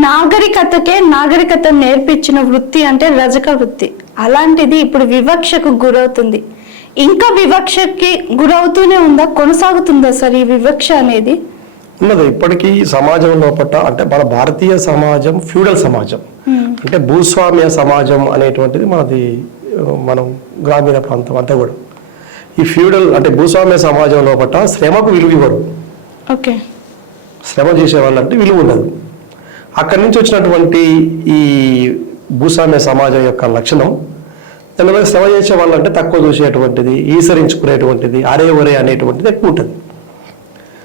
నాగరికత నేర్పించిన వృత్తి అంటే రజక వృత్తి. అలాంటిది ఇప్పుడు వివక్షకు గురవుతుంది. ఇంకా వివక్షకి గురవుతూనే ఉందా, కొనసాగుతుందా సార్ ఈ వివక్ష అనేది? ఉన్నది ఇప్పటికీ సమాజం లోపల. అంటే మన భారతీయ సమాజం ఫ్యూడల్ సమాజం, అంటే భూస్వామ్య సమాజం అనేటువంటిది మనది. మనం గ్రామీణ ప్రాంతం అంతా కూడా ఈ ఫ్యూడల్ అంటే భూస్వామ్య సమాజం లోపల శ్రమకు విలువ ఇవ్వరు. ఓకే, శ్రమ చేసే వాళ్ళంటే విలువ ఉండదు. అక్కడి నుంచి వచ్చినటువంటి ఈ భూస్వామ్య సమాజం యొక్క లక్షణం దానివల్ల శ్రమ చేసే వాళ్ళంటే తక్కువ చూసేటువంటిది, ఈసరించుకునేటువంటిది, అరే ఒరే అనేటువంటిది ఎక్కువ ఉంటుంది.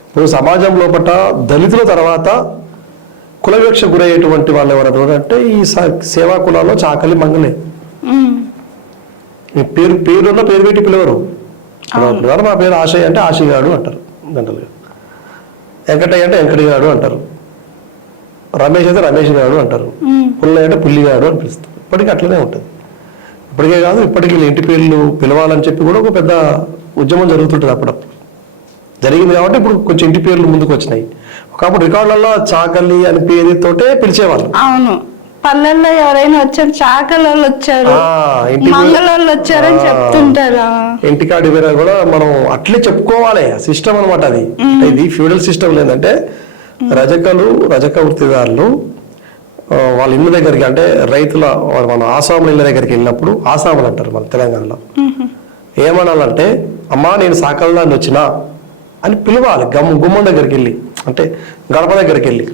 ఇప్పుడు సమాజం లోపల దళితుల తర్వాత కుల వివక్ష గురయ్యేటువంటి వాళ్ళు ఎవరు అంటే ఈ సేవా కులాల్లో చాకలి మంగలే. పేరు పెట్టి పిలవరు. మా పేరు ఆశయ్ అంటే ఆశగాడు అంటారు, జనరల్గా. వెంకటయ్య అంటే వెంకటగాడు అంటారు, రమేష్ అయితే రమేష్ గాడు అంటారు, పుల్లయ్య అంటే పుల్లిగాడు అని పిలుస్తారు. ఇప్పటికీ అట్లనే ఉంటుంది. ఇప్పటికే కాదు, ఇప్పటికీ ఇంటి పేర్లు పిలవాలని చెప్పి కూడా ఒక పెద్ద ఉద్యమం జరుగుతుంటుంది. అప్పుడప్పుడు జరిగింది కాబట్టి ఇప్పుడు కొంచెం ఇంటి పేర్లు ముందుకు వచ్చినాయి. ఒకప్పుడు రికార్డులలో చాకలి అని పేరుతోటే పిలిచేవాళ్ళు. అవును, పల్లెల్లో ఎవరైనా వచ్చారు, చాకలోళ్ళు వచ్చారు, మంగళోళ్ళు వచ్చారని చెప్తుంటారు. ఇంటికాడి పేరు కూడా మనం అట్లే చెప్పుకోవాలి. సిస్టమ్ అనమాట అది. ఇది ఫ్యూడల్ సిస్టమ్. లేదంటే రజక వృత్తిదారులు వాళ్ళ ఇళ్ళ దగ్గరికి, అంటే రైతుల మన ఆసాముల ఇళ్ళ దగ్గరికి వెళ్ళినప్పుడు, ఆసాములు అంటారు మన తెలంగాణలో, ఏమనాలంటే అమ్మా నేను సాకల్దాన్ని వచ్చినా అని పిలవాలి. గుమ్మం దగ్గరికి వెళ్ళి, అంటే గడప దగ్గరికి వెళ్ళి.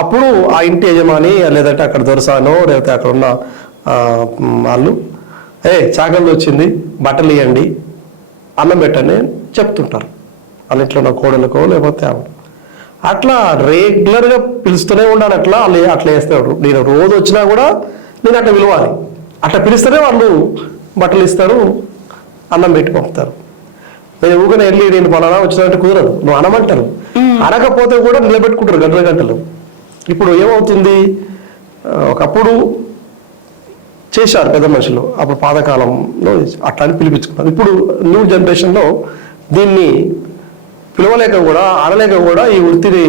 అప్పుడు ఆ ఇంటి యజమాని లేదంటే అక్కడ దొరసానో లేకపోతే అక్కడ ఉన్న వాళ్ళు చాకల్ది వచ్చింది, బట్టలు ఇవ్వండి, అన్నం పెట్టండి చెప్తుంటారు. వాళ్ళ ఇంట్లో ఉన్న కోడలకో లేకపోతే అట్లా రెగ్యులర్గా పిలుస్తూనే ఉండాలి. అట్లా వేస్తాడు. నేను రోజు వచ్చినా కూడా నేను అట్లా పిలవాలి. అట్లా పిలిస్తేనే వాళ్ళు బట్టలు ఇస్తారు, అన్నం పెట్టి పంపుతారు. నేను ఊరికనే వెళ్ళి నేను పలానా వచ్చినట్టు కుదరదు. నువ్వు అనమంటారు. అనకపోతే కూడా నిలబెట్టుకుంటారు గంటల గంటలు. ఇప్పుడు ఏమవుతుంది, ఒకప్పుడు చేశారు పెద్ద మనుషులు, అప్పుడు పాతకాలంలో అట్లా అని పిలిపించుకున్నారు. ఇప్పుడు న్యూ జనరేషన్లో దీన్ని పిలవలేక కూడా అనలేక కూడా ఈ వృత్తిని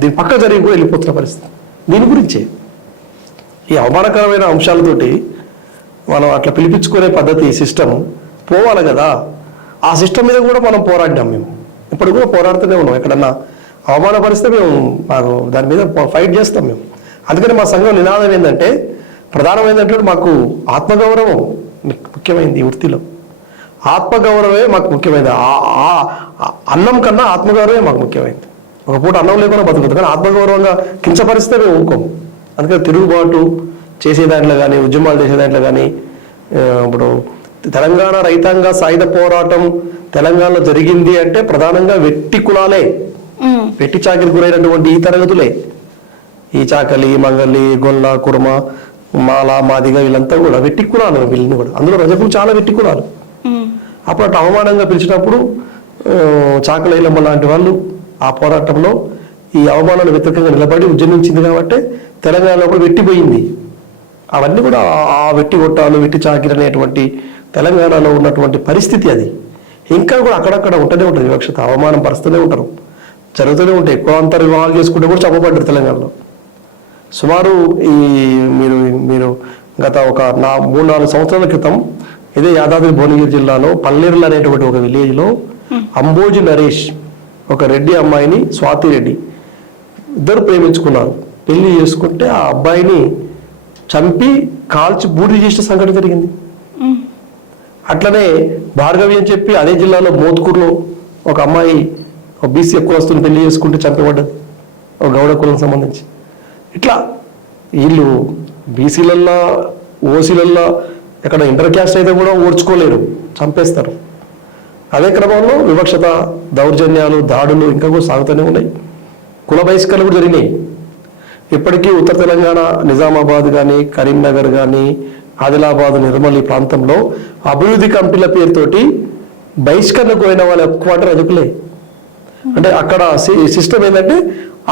దీని పక్క జరిగి కూడా వెళ్ళిపోతున్న పరిస్థితి. దీని గురించి ఈ అవమానకరమైన అంశాలతోటి మనం అట్లా పిలిపించుకునే పద్ధతి, సిస్టమ్ పోవాలి కదా. ఆ సిస్టమ్ మీద కూడా మనం పోరాడినాం. మేము ఇప్పుడు కూడా పోరాడుతూనే ఉన్నాం. ఎక్కడన్నా అవమానపరిస్తే మేము దాని మీద ఫైట్ చేస్తాం మేము. అందుకని మా సంఘం నినాదం ఏంటంటే, ప్రధానమైనటువంటి మాకు ఆత్మగౌరవం ముఖ్యమైనది. ఈ వృత్తిలో ఆత్మగౌరవమే మాకు ముఖ్యమైనది. అన్నం కన్నా ఆత్మగౌరవమే మాకు ముఖ్యమైనది. ఒక పూట అన్నం లేకుండా బతుకుతుంది, కానీ ఆత్మగౌరవంగా కించపరిస్తే మేము ఊరుకోము. అందుకని తిరుగుబాటు చేసే దాంట్లో కానీ, ఉద్యమాలు చేసే దాంట్లో కానీ, ఇప్పుడు తెలంగాణ రైతాంగ సాయుధ పోరాటం తెలంగాణలో జరిగింది అంటే ప్రధానంగా వెట్టి కులాలే, వెట్టి చాకిరి గురైనటువంటి ఈ తరగతులే. ఈ చాకలి, మంగలి, గొల్ల, కుర్మ, మాల, మాదిగ వీళ్ళంతా కూడా వెట్టి కులాలు. వీళ్ళని కూడా అందులో రజకులు చాలా వెట్టి కులాలు. అప్పుడు అటు అవమానంగా పిలిచినప్పుడు చాకలైలమ్మ లాంటి వాళ్ళు ఆ పోరాటంలో ఈ అవమానాలు వ్యతిరేకంగా నిలబడి ఉద్యమించింది కాబట్టి తెలంగాణలో కూడా వెట్టిపోయింది. అవన్నీ కూడా ఆ వెట్టి కొట్టాలు, వెట్టి చాకిరి అనేటువంటి తెలంగాణలో ఉన్నటువంటి పరిస్థితి అది. ఇంకా కూడా అక్కడక్కడ ఉంటూనే ఉంటుంది వివక్షత. అవమానం పరుస్తూనే ఉంటారు, జరుగుతూనే ఉంటాయి. కులాంతర వివాహాలు చేసుకుంటే కూడా చెప్పబడ్డారు తెలంగాణలో. సుమారు ఈ మీరు గత ఒక 3-4 సంవత్సరాల క్రితం ఇదే యాదాద్రి భువనగిరి జిల్లాలో పల్లేరులు అనేటువంటి ఒక విలేజ్లో అంబోజి నరేష్ ఒక రెడ్డి అమ్మాయిని, స్వాతి రెడ్డి, ఇద్దరు ప్రేమించుకున్నారు. పెళ్లి చేసుకుంటే ఆ అబ్బాయిని చంపి కాల్చి బూడిద చేసిన సంఘటన జరిగింది. అట్లనే భార్గవి అని చెప్పి అదే జిల్లాలో మోత్కూరులో ఒక అమ్మాయి, ఒక బీసీ ఎక్కువ వస్తువుని పెళ్లి చేసుకుంటే చంపబడ్డది, ఒక గౌడ కులం సంబంధించి. ఇట్లా వీళ్ళు బీసీలల్లో, ఓసీలల్లో ఎక్కడ ఇంటర్ క్యాస్ట్ అయితే కూడా ఓడ్చుకోలేరు, చంపేస్తారు. అదే క్రమంలో వివక్షత, దౌర్జన్యాలు, దాడులు ఇంకా కూడా సాగుతూనే ఉన్నాయి. కుల బహిష్కరణలు కూడా జరిగినాయి. ఇప్పటికీ ఉత్తర తెలంగాణ నిజామాబాద్ కానీ, కరీంనగర్ కానీ, ఆదిలాబాద్, నిర్మల్ ఈ ప్రాంతంలో అభివృద్ధి కమిటీల పేరుతోటి బహిష్కరణకు పోయిన వాళ్ళు ఎక్కువ అంటే రజకులే. అంటే అక్కడ సిస్టమ్ ఏంటంటే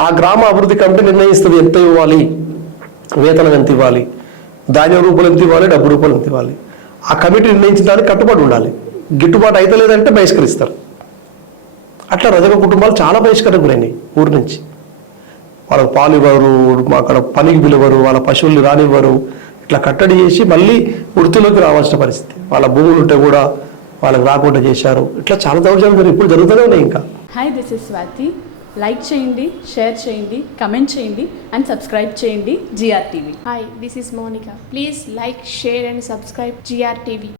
ఆ గ్రామ అభివృద్ధి కమిటీ నిర్ణయిస్తుంది ఎంత ఇవ్వాలి, వేతనం ఎంత ఇవ్వాలి, ధాన్యం రూపాయలు ఎంత ఇవ్వాలి, డబ్బు రూపాయలు ఎంత ఇవ్వాలి. ఆ కమిటీ నిర్ణయించడానికి కట్టుబడి ఉండాలి. గిట్టుబాటు అయితే లేదంటే బహిష్కరిస్తారు. అట్లా రజక కుటుంబాలు చాలా బహిష్కరణకు గురైనాయి ఊరి నుంచి. వాళ్ళకి పాలు ఇవ్వరు, అక్కడ పనికి పిలవరు, వాళ్ళ పశువుల్ని రానివ్వరు, ఇట్లా కట్టడి చేసి మళ్ళీ వృత్తిలోకి రావాల్సిన పరిస్థితి. వాళ్ళ భూములు ఉంటే కూడా వాళ్ళకి రాకుండా చేశారు. ఇట్లా చాలా దౌర్జన్యాలు ఇప్పుడు జరుగుతూనే ఉన్నాయి. ఇంకా hi, this is Swathi. Like చేయండి, షేర్ చేయండి, కమెంట్ చేయండి అండ్ సబ్స్క్రైబ్ చేయండి GR TV. Hi, this is Monica. Please like, share and subscribe GR TV.